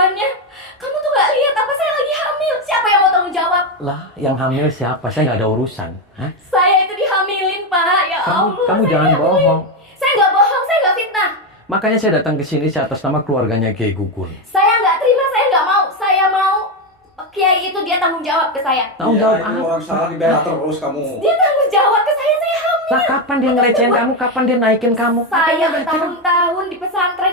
korbannya. Kamu tuh gak lihat apa saya lagi hamil. Siapa yang mau tanggung jawab? Lah, yang hamil siapa? Saya nggak ada urusan. Hah? Saya itu dihamilin, Pak. Ya Allah. Kamu saya jangan dihamilin. bohong. Saya nggak bohong, saya nggak fitnah. Makanya saya datang ke sini atas nama keluarganya Kiai Gugun. Saya nggak terima, saya nggak mau. Saya mau Kiai itu dia tanggung jawab ke saya. Tanggung jawab itu apa? orang salah dibela terus kamu. Dia tanggung jawab ke saya hamil. Lah, kapan dia ngelecehin kamu? Kapan dia naikin kamu? Saya bertahun-tahun di pesantren.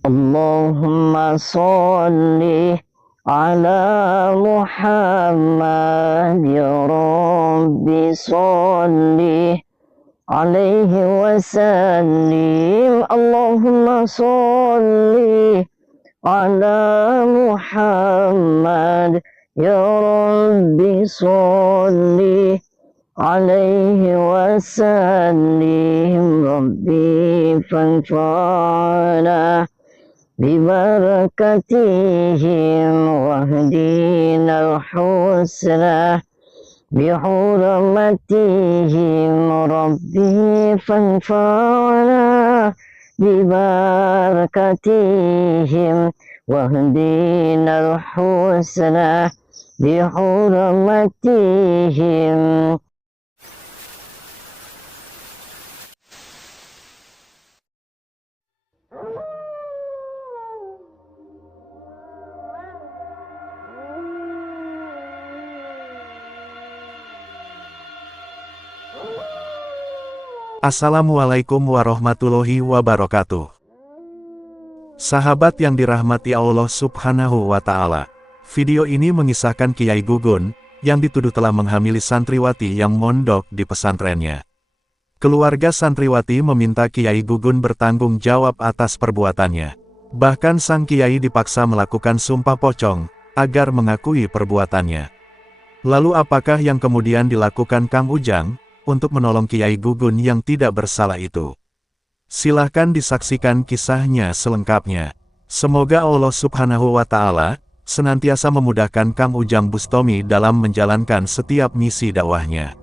Allahumma sholli ala Muhammad ya Rabbi sholli alaihi wasallim. Allahumma sholli ala Muhammad ya Rabbi sholli alaihi wasallim. Rabbi fanfa'na ببركتهم واهدنا الحسنى بحرمتهم ربي فانفعنا ببركتهم واهدنا الحسنى بحرمتهم. Assalamualaikum warahmatullahi wabarakatuh. Sahabat yang dirahmati Allah Subhanahu wa Ta'ala, video ini mengisahkan Kiai Gugun yang dituduh telah menghamili santriwati yang mondok di pesantrennya. Keluarga santriwati meminta Kiai Gugun bertanggung jawab atas perbuatannya. Bahkan sang Kiai dipaksa melakukan sumpah pocong agar mengakui perbuatannya. Lalu apakah yang kemudian dilakukan Kang Ujang untuk menolong Kiai Gugun yang tidak bersalah itu? Silahkan disaksikan kisahnya selengkapnya. Semoga Allah Subhanahu wa Ta'ala senantiasa memudahkan Kang Ujang Bustomi dalam menjalankan setiap misi dakwahnya.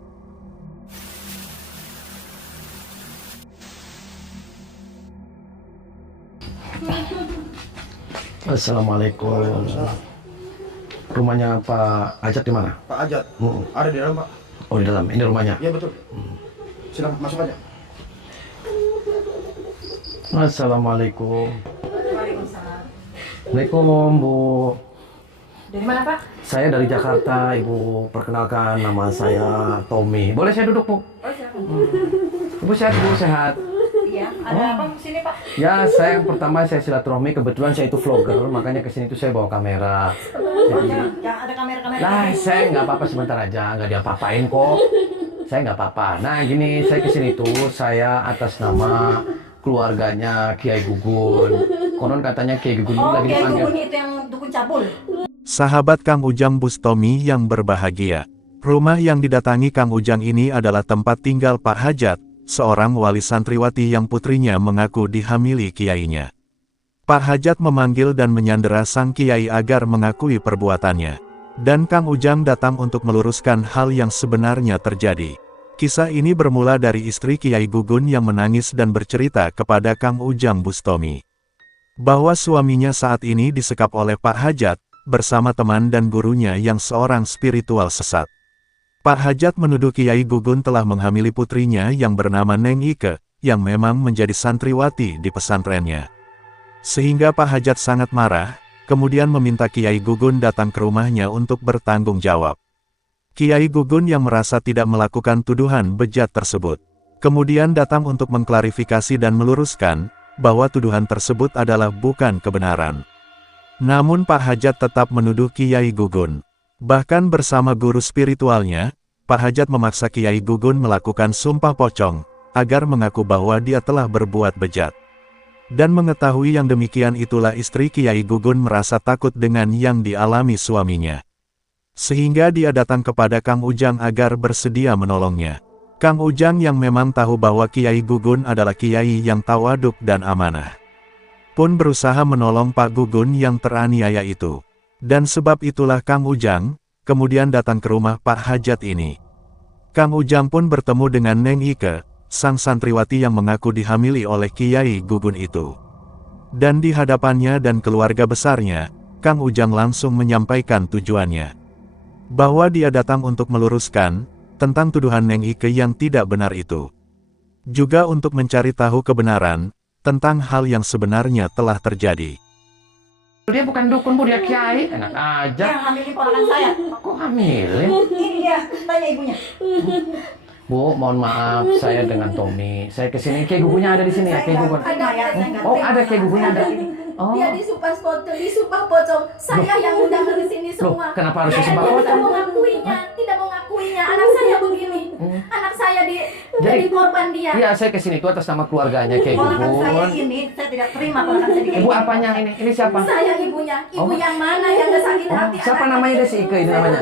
Assalamualaikum. Rumahnya Pak Ajat di mana? Pak Ajat, ada di dalam Pak. Oh, di dalam. Ini rumahnya. Iya betul. Silakan masuk aja. Assalamualaikum. Waalaikumsalam. Waalaikumsalam, Bu. Dari mana, Pak? Saya dari Jakarta, Ibu. Perkenalkan, nama saya Tommy. Boleh saya duduk, Bu? Oh, silakan. Ibu sehat, Bu? Sehat? Iya, ada apa di sini, Pak? Ya, saya pertama saya silaturahmi. Kebetulan saya itu vlogger, makanya kesini tuh saya bawa kamera. Jadi, Jangan ada kamera-kamera. lah, saya nggak apa-apa, sebentar aja, nggak diapa-apain kok. Saya nggak apa-apa. Nah, gini, saya kesini tuh saya atas nama keluarganya Kiai Gugun. Konon katanya Kiai Gugun Oh, lagi Kiai dipanggil. Gugun itu yang dukun cabul. Sahabat Kang Ujang Bustomi yang berbahagia. Rumah yang didatangi Kang Ujang ini adalah tempat tinggal Pak Hajat, seorang wali santriwati yang putrinya mengaku dihamili kiainya. Pak Hajat memanggil dan menyandera sang kiai agar mengakui perbuatannya. Dan Kang Ujang datang untuk meluruskan hal yang sebenarnya terjadi. Kisah ini bermula dari istri Kiai Gugun yang menangis dan bercerita kepada Kang Ujang Bustomi bahwa suaminya saat ini disekap oleh Pak Hajat bersama teman dan gurunya yang seorang spiritual sesat. Pak Hajat menuduh Kiai Gugun telah menghamili putrinya yang bernama Neng Ike, yang memang menjadi santriwati di pesantrennya. Sehingga Pak Hajat sangat marah, kemudian meminta Kiai Gugun datang ke rumahnya untuk bertanggung jawab. Kiai Gugun yang merasa tidak melakukan tuduhan bejat tersebut, kemudian datang untuk mengklarifikasi dan meluruskan, bahwa tuduhan tersebut adalah bukan kebenaran. Namun Pak Hajat tetap menuduh Kiai Gugun. Bahkan bersama guru spiritualnya, Pak Hajat memaksa Kiai Gugun melakukan sumpah pocong, agar mengaku bahwa dia telah berbuat bejat. Dan mengetahui yang demikian itulah istri Kiai Gugun merasa takut dengan yang dialami suaminya. Sehingga dia datang kepada Kang Ujang agar bersedia menolongnya. Kang Ujang yang memang tahu bahwa Kiai Gugun adalah kiai yang tawaduk dan amanah. pun berusaha menolong Pak Gugun yang teraniaya itu. Dan sebab itulah Kang Ujang kemudian datang ke rumah Pak Hajat ini. Kang Ujang pun bertemu dengan Neng Ike, sang santriwati yang mengaku dihamili oleh Kiai Gugun itu. Dan di hadapannya dan keluarga besarnya, Kang Ujang langsung menyampaikan tujuannya. Bahwa dia datang untuk meluruskan tentang tuduhan Neng Ike yang tidak benar itu. Juga untuk mencari tahu kebenaran tentang hal yang sebenarnya telah terjadi. Dia bukan dukun Bu, dia kiai. Enak aja. Yang hamilin ponakan saya. Kok hamilin? Ini dia, tanya ibunya. Bu, mohon maaf, saya dengan Tommy. Saya kesini, Kiai Gugunnya ada di sini ya, Kiai Gugun. Oh, ada Kiai Gugunnya ada. Oh. Dia disumpah pocong. Saya yang undang ke sini Loh, semua. kenapa harus Saya disumpah tidak pocong? tidak mengakuinya. Anak saya begini. Anak saya jadi korban dia. Iya, saya kesini itu atas nama keluarganya Kiai Ponakan saya Gugun. ini, saya tidak terima ponakan saya Ibu apanya ini? Ini siapa? Saya ibunya. Ibu Oh. yang mana yang gak sakit Oh, hati? siapa anak namanya saya? deh si Ike ini namanya?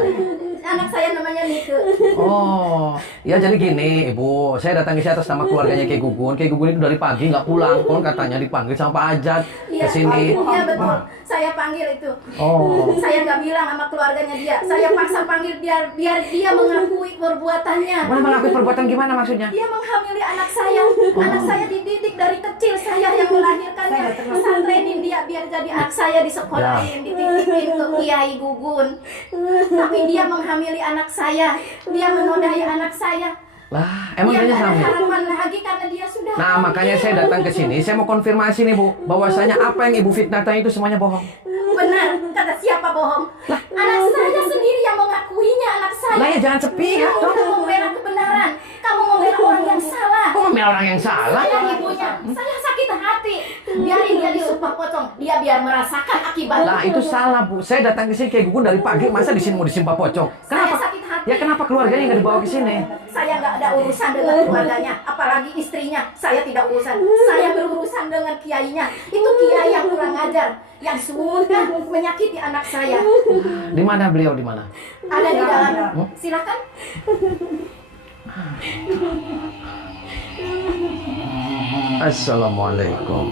Anak saya namanya Nike. Oh, ya jadi gini Ibu, saya datang ke sini atas nama keluarganya Kiai Gugun. Kiai Gugun itu dari pagi nggak pulang, kon katanya dipanggil sama Pak Hajat ke sini. Iya betul. Saya panggil itu. Oh. Saya nggak bilang sama keluarganya dia. Saya paksa panggil dia biar dia mengakui perbuatannya. Mana mengakui perbuatan gimana maksudnya? Dia menghamili anak saya. Anak saya dididik dari kecil. Saya yang melahirkannya. Pesantrenin dia biar jadi anak saya disekolahin, dititipin ke Kiai Gugun. Tapi dia menghamili anak saya. Dia menodai anak saya. Lah, emang Dia dia nggak ada hamil? harapan lagi karena dia sudah Nah, hamil. makanya saya datang ke sini. Saya mau konfirmasi nih Bu, bahwasanya apa yang Ibu fitnahkan itu semuanya bohong. Benar, kata siapa bohong? Anak saya sendiri yang mengakuinya, anak saya. Lah ya jangan sepihak Kamu dong. udah membela kebenaran. Kamu membela orang yang salah. Kok membela orang yang salah? Saya ibunya, saya sakit hati. Biarin dia disumpah pocong. Dia biar merasakan akibatnya. Lah itu salah Bu. Saya datang ke sini Kiai Gugun dari pagi, masa di sini mau disimpah pocong? Kenapa? Saya sakit hati. Ya kenapa keluarganya nggak dibawa ke sini? Saya nggak ada urusan dengan keluarganya, apalagi istrinya. Saya tidak urusan. Saya berurusan dengan kiainya. Itu kiai yang kurang ajar, yang sudah menyakiti anak saya. Di mana beliau di mana? Ada di dalam. Silakan. Assalamualaikum.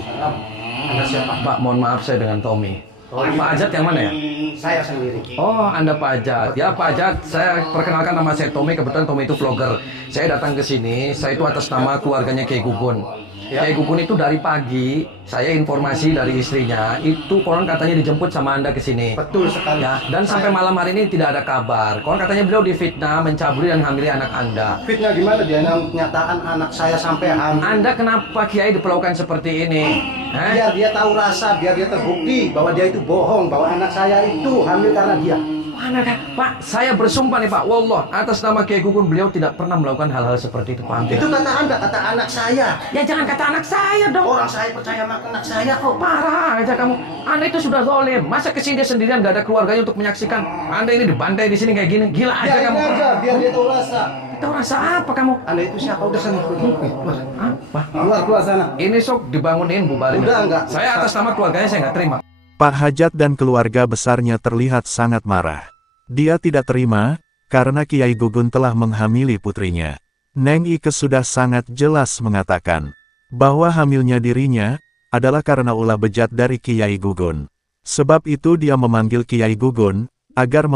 Anda siapa? Pak, mohon maaf saya dengan Tommy. Pak Hajat yang mana ya? Saya sendiri. Oh, Anda Pak Hajat. Ya Pak Hajat, saya perkenalkan nama saya Tommy. Kebetulan Tommy itu vlogger. Saya datang ke sini, saya itu atas nama keluarganya Kiai Gugun. Kiai Gugun itu dari pagi, saya informasi dari istrinya, itu konon katanya dijemput sama Anda ke sini. Betul sekali. Ya, dan sampai malam hari ini tidak ada kabar. Konon katanya beliau difitnah, mencabuli dan hamili anak Anda. Fitnah gimana dia nyataan anak saya sampai hamil? Anda kenapa Kiai diperlakukan seperti ini? Hah? Biar dia tahu rasa, biar dia terbukti bahwa dia itu bohong, bahwa anak saya itu hamil karena dia. Pak, saya bersumpah nih Pak, wallah, atas nama Kiai Gugun beliau tidak pernah melakukan hal-hal seperti itu Pak. Itu kata Anda, kata anak saya. Ya jangan kata anak saya dong. Orang saya percaya sama anak saya kok. Parah aja kamu. Anda itu sudah zalim. Masa kesini dia sendirian gak ada keluarganya untuk menyaksikan? Anda ini dibantai di sini kayak gini. Gila aja Biarin kamu. aja, biar dia tahu rasa. Tahu rasa apa kamu? Anda itu siapa? Udah sana. Keluar. Apa? Keluar sana. Ini sok dibangunin bubarin. Udah, enggak. Saya atas nama keluarganya saya nggak terima. Pak Hajat dan keluarga besarnya terlihat sangat marah. Dia tidak terima, karena Kiai Gugun telah menghamili putrinya. Neng Ike sudah sangat jelas mengatakan, bahwa hamilnya dirinya, adalah karena ulah bejat dari Kiai Gugun. Sebab itu dia memanggil Kiai Gugun, agar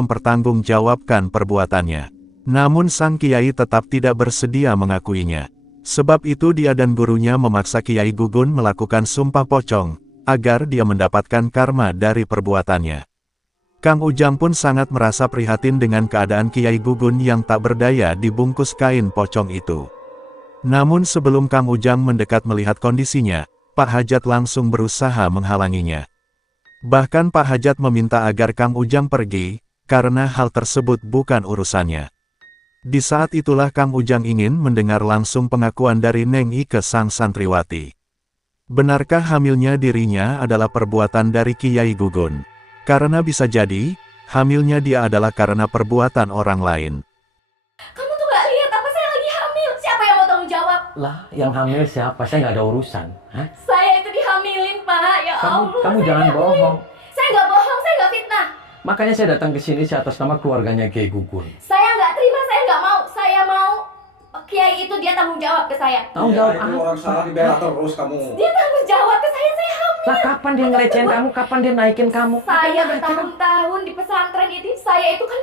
mempertanggungjawabkan perbuatannya. Namun sang Kiai tetap tidak bersedia mengakuinya. Sebab itu dia dan gurunya memaksa Kiai Gugun melakukan sumpah pocong, agar dia mendapatkan karma dari perbuatannya. Kang Ujang pun sangat merasa prihatin dengan keadaan Kiai Gugun yang tak berdaya dibungkus kain pocong itu. Namun sebelum Kang Ujang mendekat melihat kondisinya, Pak Hajat langsung berusaha menghalanginya. Bahkan Pak Hajat meminta agar Kang Ujang pergi, karena hal tersebut bukan urusannya. Di saat itulah Kang Ujang ingin mendengar langsung pengakuan dari Neng Ike sang santriwati. Benarkah hamilnya dirinya adalah perbuatan dari Kiai Gugun? Karena bisa jadi, hamilnya dia adalah karena perbuatan orang lain. Kamu tuh gak lihat apa saya lagi hamil? Siapa yang mau tanggung jawab? Lah, yang hamil siapa? Saya nggak ada urusan. Hah? Saya itu dihamilin, Pak. Ya Allah. Kamu saya jangan nggak bohong. Saya nggak bohong, saya nggak fitnah. Makanya saya datang ke sini atas nama keluarganya Kiai Gugun. Saya nggak terima, saya nggak mau. Saya mau Kiai itu dia tanggung jawab ke saya. Tanggung jawab Itu apa? orang salah dibela terus kamu. Dia tanggung jawab ke saya hamil. Lah kapan dia ngelecehin kamu? Kapan dia naikin kamu? Saya bertahun-tahun di pesantren itu, saya itu kan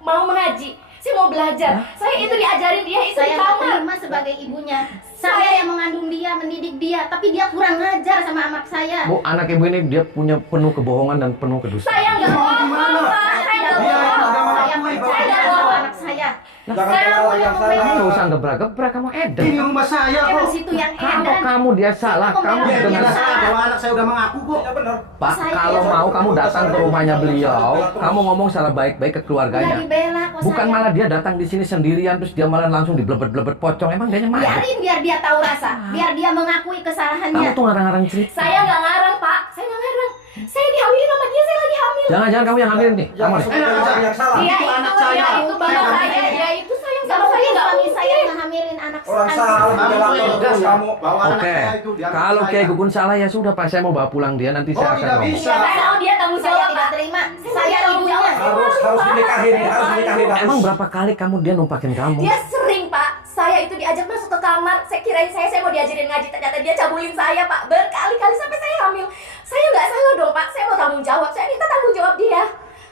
mau mengaji. Saya mau belajar. Saya itu diajarin dia itu di Saya nggak kamar. terima sebagai ibunya. Saya yang mengandung dia, mendidik dia, tapi dia kurang ngajar sama anak saya. Bu, anak ibu ini dia punya penuh kebohongan dan penuh kedustaan. Saya nggak bohong, Pak. Saya nggak Dia itu bohong. udah Saya mengakui bahwa percaya dia sama bohong. anak saya. Jangan Saya ketawa mau yang yang salah. Kamu nggak usah gebrak-gebrak, kamu edan. Ini rumah saya Emang kok. situ yang Kalau edan. kamu dia salah, kamu Dia itu dengan tidak salah bahwa anak saya udah mengaku kok. Ya benar. Pak, Saya kalau tidak mau kamu datang ke rumahnya beliau, kamu ngomong secara baik-baik ke Udah keluarganya. dibela kok Bukan saya. malah dia datang di sini sendirian terus dia malah langsung diblebet-blebet pocong. Emang dia mana? Biarin biar dia tahu rasa, biar dia mengakui Kamu kesalahannya. tuh ngarang-ngarang cerita. Saya nggak ngarang, Pak. Saya nggak ngarang. Saya dihamilin sama dia, saya lagi hamil. Jangan-jangan kamu yang hamilin nih. Kamu Jangan nih. sebut orang yang salah. Dia Itu anak saya. dia itu bapak Saya saya, dia itu sayang sama Kalau saya dia nggak suami mungkin. saya ngehamilin anak Orang saya. salah Kamu menjelaskan itu tugas kamu bahwa anak Oke, saya itu dia anak kalau saya. Kiai Gugun salah ya sudah Pak, saya mau bawa pulang dia nanti Oh, saya akan tidak ngomong. bisa. Saya tahu dia tanggung Saya jawab, tidak Pak. terima. Saya Saya tanggung ibunya. jawab. Harus dinikahin, harus dinikahin. Emang berapa kali kamu dia numpakin kamu? Dia sering, Pak. Saya itu diajak masuk ke kamar. Saya kirain saya mau diajarin ngaji. Ternyata dia cabulin saya, Pak. Berkali-kali sampai saya hamil. Saya nggak salah dong, Pak. Saya mau tanggung jawab. Saya minta tanggung jawab dia.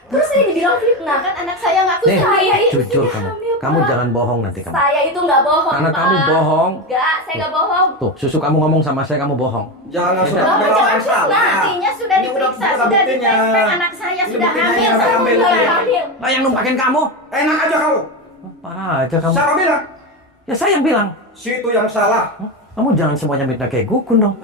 Terus saya dibilang fitnah. Kan anak saya ngaku Nih, Saya itu jujur sudah kamu. hamil, Kamu Pak. jangan bohong nanti kamu. Saya itu nggak bohong, Karena Pak. kamu bohong. Nggak, saya nggak bohong. Tuh, susu kamu ngomong sama saya kamu bohong. Jangan sudah Bapak membela jangan orang salah. buktinya sudah Ini diperiksa, udah sudah buktinya. dites, anak saya Ini sudah buktinya hamil yang satu hamil. bulan. Hamil. Lah yang numpakin kamu? Enak aja kamu. Parah aja kamu. Siapa bilang? Ya saya yang bilang. Situ yang salah. Hah? Kamu jangan semuanya minta kayak Gugun dong.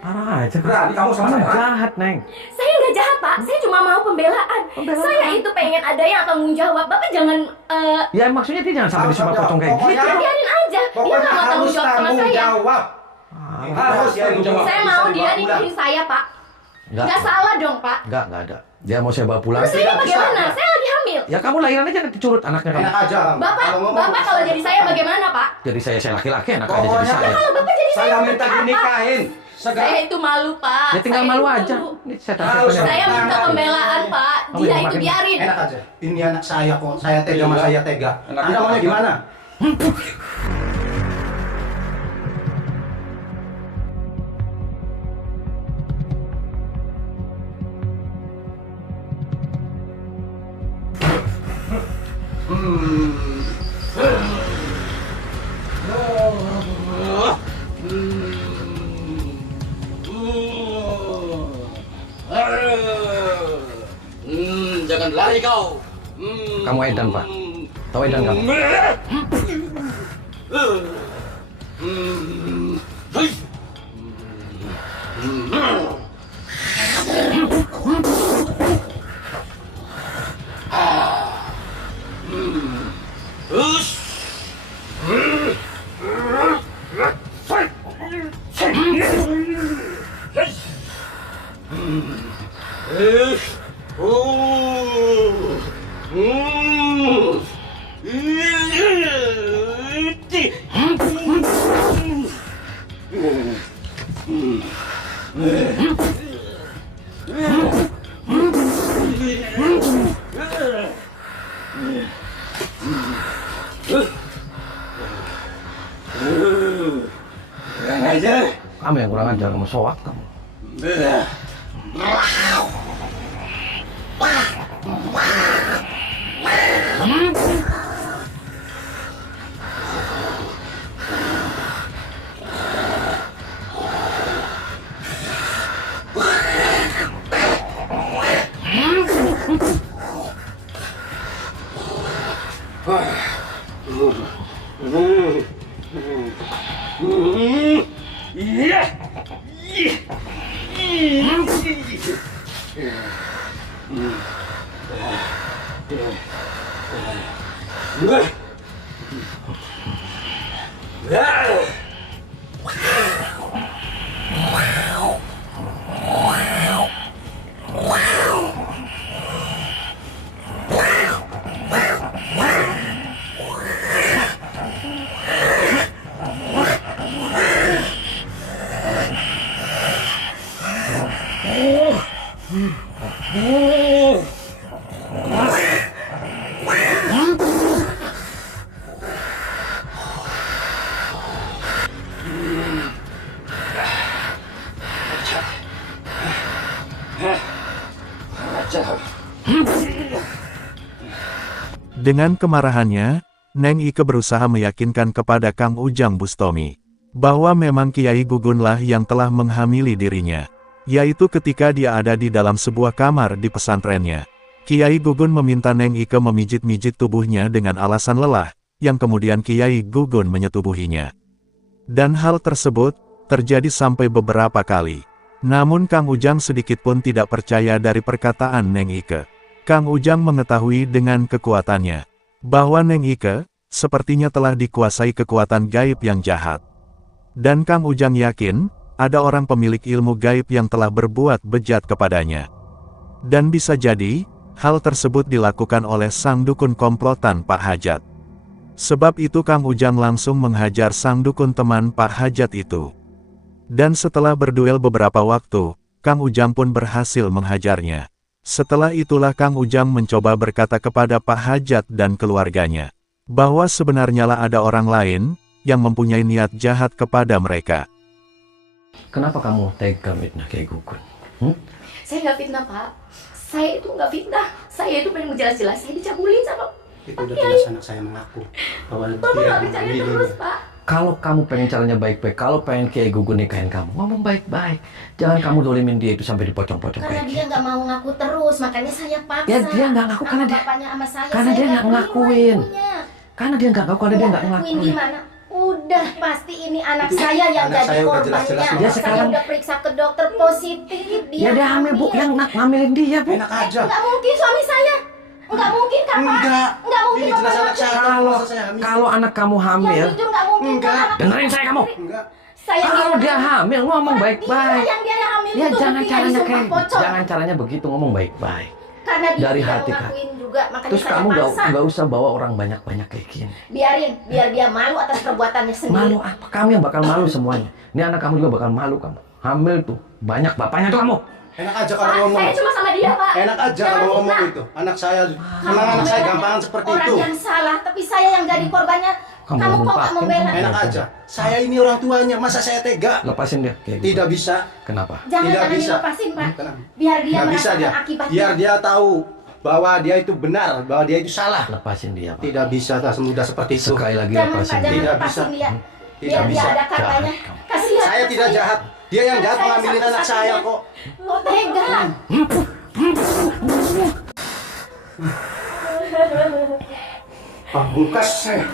Parah aja kamu. Berani kamu sama saya? jahat, Neng. Saya nggak jahat, Pak. Saya cuma mau pembelaan. Saya itu pengen ada yang tanggung jawab. Bapak jangan Ya maksudnya dia jangan sampai disumpah pocong kayak gitu. Pokoknya- biarin aja. Dia Pokoknya nggak mau tanggung harus jawab sama tanggung saya. jawab. Harus tanggung jawab. Saya mau dia nikahin saya, Pak. Enggak. Nggak salah dong, Pak. Enggak ada. Dia mau saya bawa pulang. Terus saya Tidak bisa. bagaimana? Saya lagi hamil. Ya kamu lahiran aja nanti curut anaknya kamu. Enak aja. Bapak kalau jadi saya bagaimana, Pak? Jadi saya laki-laki enak aja jadi Pokoknya saya. Kalau Bapak jadi saya saya minta dinikahin. Segera. Saya itu malu, Pak. Ya tinggal Saya malu itu aja. malu. Ini saya Harus. tanya. Saya minta pembelaan, Pak. Kamu Dia yang itu makin- biarin. Enak aja. Ini anak saya kok. Saya tega sama Iya. saya tega. Enak Anda aja. maunya gimana? Jangan lari kau. Kamu edan, Pak. Tahu edan kamu? Kamu yang kurang ajar, kamu soak kamu. Dengan kemarahannya, Neng Ike berusaha meyakinkan kepada Kang Ujang Bustomi bahwa memang Kiai Gugunlah yang telah menghamili dirinya, yaitu ketika dia ada di dalam sebuah kamar di pesantrennya. Kiai Gugun meminta Neng Ike memijit-mijit tubuhnya dengan alasan lelah, yang kemudian Kiai Gugun menyetubuhinya. Dan hal tersebut terjadi sampai beberapa kali. Namun Kang Ujang sedikitpun tidak percaya dari perkataan Neng Ike. Kang Ujang mengetahui dengan kekuatannya bahwa Neng Ike sepertinya telah dikuasai kekuatan gaib yang jahat. Dan Kang Ujang yakin ada orang pemilik ilmu gaib yang telah berbuat bejat kepadanya. Dan bisa jadi hal tersebut dilakukan oleh sang dukun komplotan Pak Hajat. Sebab itu Kang Ujang langsung menghajar sang dukun teman Pak Hajat itu. Dan setelah berduel beberapa waktu, Kang Ujang pun berhasil menghajarnya. Setelah itulah Kang Ujang mencoba berkata kepada Pak Hajat dan keluarganya bahwa sebenarnya lah ada orang lain yang mempunyai niat jahat kepada mereka. Kenapa kamu tega fitnah Kiai Gugun? Saya nggak fitnah, Pak. Saya itu nggak fitnah. Saya itu pengen jelas-jelas saya dicabulin sama Itu udah jelas anak saya mengaku bahwa Bapak nggak percaya terus, Pak. Kalau kamu pengen caranya baik-baik, kalau pengen Kiai Gugun nikahin kamu, ngomong baik-baik. Jangan kamu dolimin dia itu sampai dipocong-pocong Karena kayak dia nggak mau ngaku terus, makanya saya paksa. Ya, dia nggak ngaku karena dia- bapaknya sama saya. karena saya dia nggak terima ngelakuin. ibunya. Karena dia nggak ngaku, karena dia nggak Ngelakuin ngelakuin. gimana? Udah pasti ini anak Itu saya yang anak jadi saya udah korbannya. jelas-jelas Dia Saya sekarang- udah periksa ke dokter positif. Ya dia hamil bu, yang ngamilin dia bu. enak aja. Nggak mungkin suami saya. Nggak mungkin kan, Pak? Enggak. Nggak mungkin. Ini jelas Bapak anak saya. Kalau Masa saya hamil? kalau anak kamu Yang hamil, jujur nggak mungkin. Enggak. Kan, anak dengerin saya kamu. Enggak. saya Kalau dia hamil ngomong baik-baik. Dia yang hamil Ya itu jangan buktinya caranya disumpah kayak, pocong. jangan caranya begitu, ngomong baik-baik. Karena dia dari tidak hati, Kak. ngakuin juga, makanya Terus saya kamu paksa. nggak usah bawa orang banyak-banyak kayak gini. Biarin, biar dia malu atas perbuatannya sendiri. Malu apa? Kamu yang bakal malu semuanya. Ini anak kamu juga bakal malu kamu. Hamil tuh banyak bapaknya tuh kamu. Enak aja kalau Pak, ngomong. saya cuma sama dia, Pak. Enak aja Jangan kalau ngomong fitnah. itu. Anak saya, memang anak saya gampangan seperti orang itu. yang salah, tapi saya yang jadi korbannya. Kamu Kamu kok nggak ngumpatin, membela? kamu- Enak aja. Saya ini orang tuanya, masa saya tega? Lepasin dia kayak gitu. Tidak bisa. Kenapa? Jangan Tidak jangan bisa. dilepasin, Pak. Kenapa? Biar dia Nggak bisa merasakan dia. akibatnya. Biar dia tahu bahwa dia itu benar, bahwa dia itu salah. Lepasin dia, Pak. Tidak bisa tak semudah seperti itu. Sekali lagi Jangan, Pak, lepasin jangan dia. Tidak lepasin bisa. dia. Tidak Biar bisa. dia ada katanya. Jahat kamu. Kasihan. Saya tidak jahat. Dia yang jahat Saya mengambilin anak saya satu-satunya. kok. Kok tega? Pamungkas saya.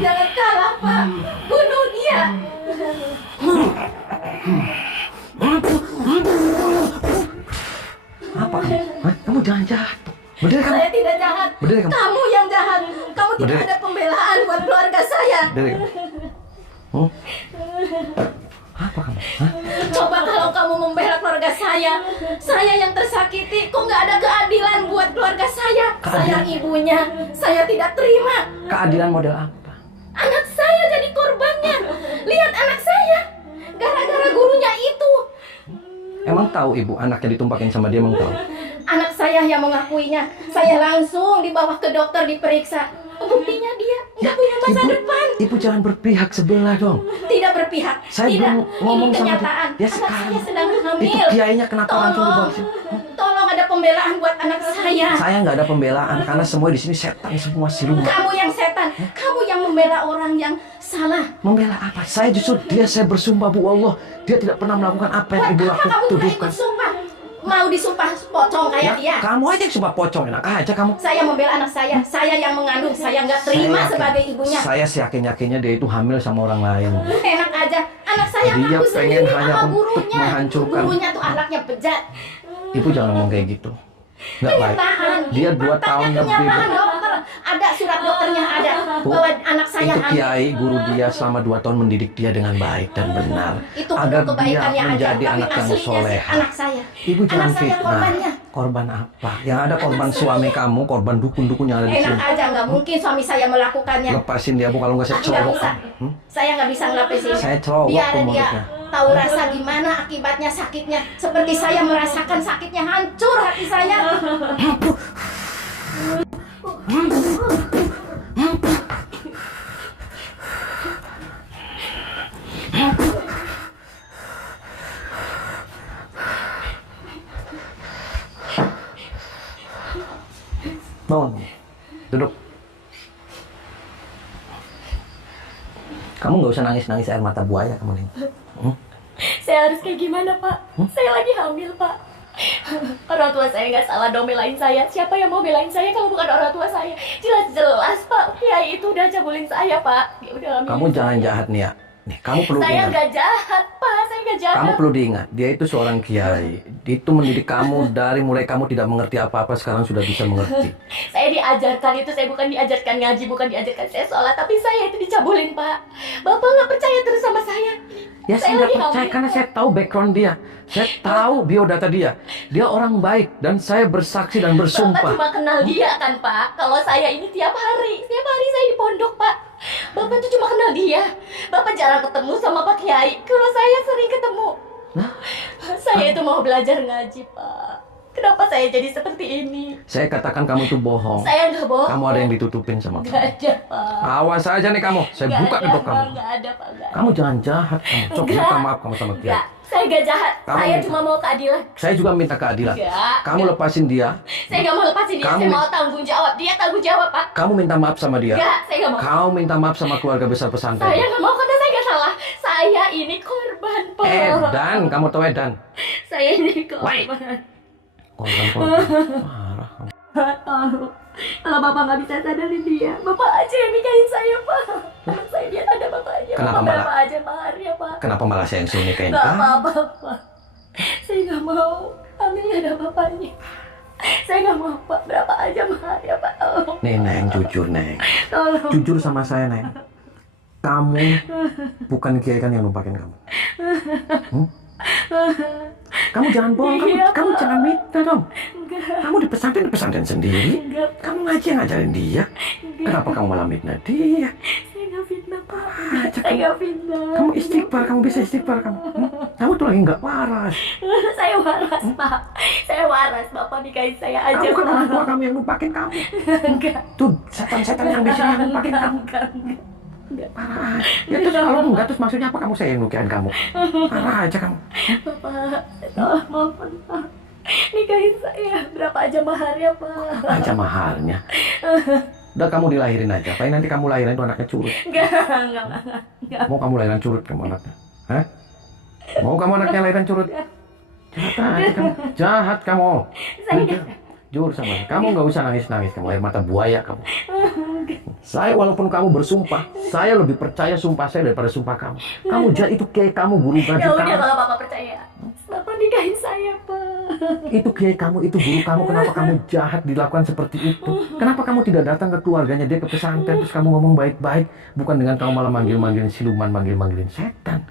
Jangan kalah, Pak. Bunuh dia. Apa kamu? Hah? Kamu jangan jahat. Berdiri kamu. Saya tidak jahat. Berdiri kamu. Kamu yang jahat. Kamu tidak Berdiri. ada pembelaan buat keluarga saya. Berdiri kamu. Apa kamu? Hah? Coba kalau kamu membela keluarga saya yang tersakiti, kok nggak ada keadilan buat keluarga saya? Saya ibunya, saya tidak terima. Keadilan model apa? Anak saya jadi korbannya. Lihat anak saya, gara-gara gurunya itu. Emang tahu ibu anaknya ditumpakin sama dia, emang tahu? Anak saya yang mengakuinya. Saya langsung dibawa ke dokter diperiksa. Buktinya dia nggak punya masa depan. Ibu jangan berpihak sebelah dong. Tidak berpihak. Saya tidak. belum ngomong Ini sama dia. kenyataan. Ya Anak sekarang. saya sedang hamil. Itu kiainya kenapa langsung dibawa ke sini? Tolong ada pembelaan buat anak saya. Saya nggak ada pembelaan karena semua di sini setan semua siluman. Kamu yang setan. Kamu yang membela orang yang salah. Membela apa? Saya justru saya bersumpah bu Allah, dia tidak pernah melakukan apa yang Buat ibu apa lakukan. kamu tidak Tuduhkan. ikut sumpah? Mau disumpah pocong kayak dia? Kamu aja yang sumpah pocong, enak aja kamu. Saya membela anak saya yang mengandung, saya nggak terima Saya yakin- sebagai ibunya. Saya yakin-yakinnya dia itu hamil sama orang lain. Enak aja, anak saya Dia ngaku pengen sendiri hanya sama untuk gurunya. menghancurkan. Gurunya tuh akhlaknya bejat. Ibu jangan ngomong kayak gitu. Nggak baik. Kenyataan. Dia Ini 2 faktanya tahun lebih. kenyataan, dokter. Ada surat dokternya ada Bu, bahwa anak saya itu hamil. kiai guru dia selama 2 tahun mendidik dia dengan baik dan benar Itu agar dia kebaikannya aja, menjadi tapi anak yang aslinya sih soleha. anak saya. Ibu jangan Anak saya fitnah. korbannya. Korban apa? Yang ada korban suami kamu, korban dukun-dukun yang ada di Enak sini. aja, nggak mungkin suami saya melakukannya. Lepasin dia bu, kalau nggak saya Nggak cerobok. bisa. Saya nggak bisa ngelapisin. Saya cerobok Biar tuh dia mulutnya. tahu rasa gimana akibatnya sakitnya. Seperti saya merasakan sakitnya, hancur hati saya. Bangun. Duduk. Kamu nggak usah nangis-nangis air mata buaya kamu nih. Saya harus kayak gimana, Pak? Saya lagi hamil, Pak. Orang tua saya nggak salah dong belain saya. Siapa yang mau belain saya kalau bukan orang tua saya? Jelas-jelas, Pak. Kiai itu udah cabulin saya, Pak. Dia udah hamil. Kamu jangan jahat nih ya. Nih, kamu perlu Saya ingat. nggak jahat, Pak. Saya nggak jahat. Kamu perlu diingat, dia itu seorang kiai. Dia itu mendidik kamu dari mulai kamu tidak mengerti apa-apa, sekarang sudah bisa mengerti. Saya diajarkan itu, saya bukan diajarkan ngaji, bukan diajarkan saya sholat, tapi saya itu dicabulin, Pak. Bapak nggak percaya terus sama saya. Ya saya nggak percaya karena saya tahu background dia. Saya tahu biodata dia. Dia orang baik dan saya bersaksi dan Bapak bersumpah. cuma kenal dia kan, Pak? Kalau saya ini tiap hari saya di pondok, Pak. Bapak tuh cuma kenal dia. Bapak jarang ketemu sama Pak Kiai. Kalau saya sering ketemu. Saya itu mau belajar ngaji, Pak. Kenapa saya jadi seperti ini? Saya katakan kamu itu bohong. Saya nggak bohong. Kamu ada yang ditutupin sama Nggak kamu. ada, Pak. Awas aja nih kamu. Saya Nggak buka ada, kedok Pak. kamu. Nggak ada, Pak. Nggak ada. Kamu jangan jahat kamu. Sok Nggak. minta maaf kamu sama Kiai. Nggak. Saya nggak jahat. Kamu Saya minta. cuma mau keadilan. Saya juga minta keadilan. Nggak. Kamu lepasin dia. Saya nggak mau lepasin dia. Kamu Saya mi- mau tanggung jawab. Dia tanggung jawab, Pak. Kamu minta maaf sama dia. Nggak, saya nggak mau. Kau minta maaf sama keluarga besar pesantren. Saya nggak mau karena saya nggak salah. Saya ini korban, Pak. Edan, kamu tahu Edan? Saya ini korban. Korban. Marah kamu. Tahu. Kalau Bapak nggak bisa sadarin dia, Bapak aja yang nikahin saya, Pak. Anak saya dia ada bapaknya. Kenapa Bapak malah- berapa aja maharnya, Pak. Kenapa malah saya yang suruh nikahin Nggak kamu? apa-apa, Pak. Saya nggak mau. Hamil nggak ada bapaknya. Saya nggak mau, Pak. Berapa aja maharnya, Pak. Tolong. Nih Neng, jujur Neng. Tolong. Jujur sama saya Neng. Kamu bukan Kiai kan yang numpakin kamu. Hmm? Kamu jangan bohong, Iya, kamu Pak. jangan minta dong. Enggak. Kamu di pesantren sendiri. Enggak. Kamu ngaji yang ngajarin dia. Kenapa kamu malah mitnah dia? Saya nggak fitnah, Pak. Aja Saya nggak fitnah. Kamu istighfar, kamu bisa istighfar kamu. Kamu tuh lagi nggak waras. Saya waras, Pak. Saya waras. Bapak nikahin saya aja, Kamu kan Pak. orang tua kamu yang numpakin kamu. Enggak. Tuh setan-setan yang bisa yang numpakin kamu. Enggak. Parah. Ya terus kalau enggak terus maksudnya apa kamu saya yang nukian kamu? Parah aja kamu. Bapak, tolong mohon, Pak. Nikahin saya. Berapa aja maharnya, Pak? Aja mahalnya. Udah kamu dilahirin aja. Paling nanti kamu lahirin tuh anaknya curut. Enggak. Mau kamu lahiran curut kamu anaknya? Hah? Mau kamu anaknya lahiran curut? Jahat aja kamu. Jahat kamu. Saya enggak. Jujur sama saya. Kamu nggak usah nangis-nangis kamu. Air mata buaya kamu. Saya walaupun kamu bersumpah, saya lebih percaya sumpah saya daripada sumpah kamu. Kamu jahat itu kiai kamu, guru ngaji Ya udah kamu. kalau Bapak percaya. Bapak nikahin saya, Pak. Itu kiai kamu, itu guru kamu. Kenapa kamu jahat dilakukan seperti itu? Kenapa kamu tidak datang ke keluarganya dia ke pesantren terus kamu ngomong baik-baik, bukan dengan kamu malah manggil-manggilin siluman, manggil-manggilin setan?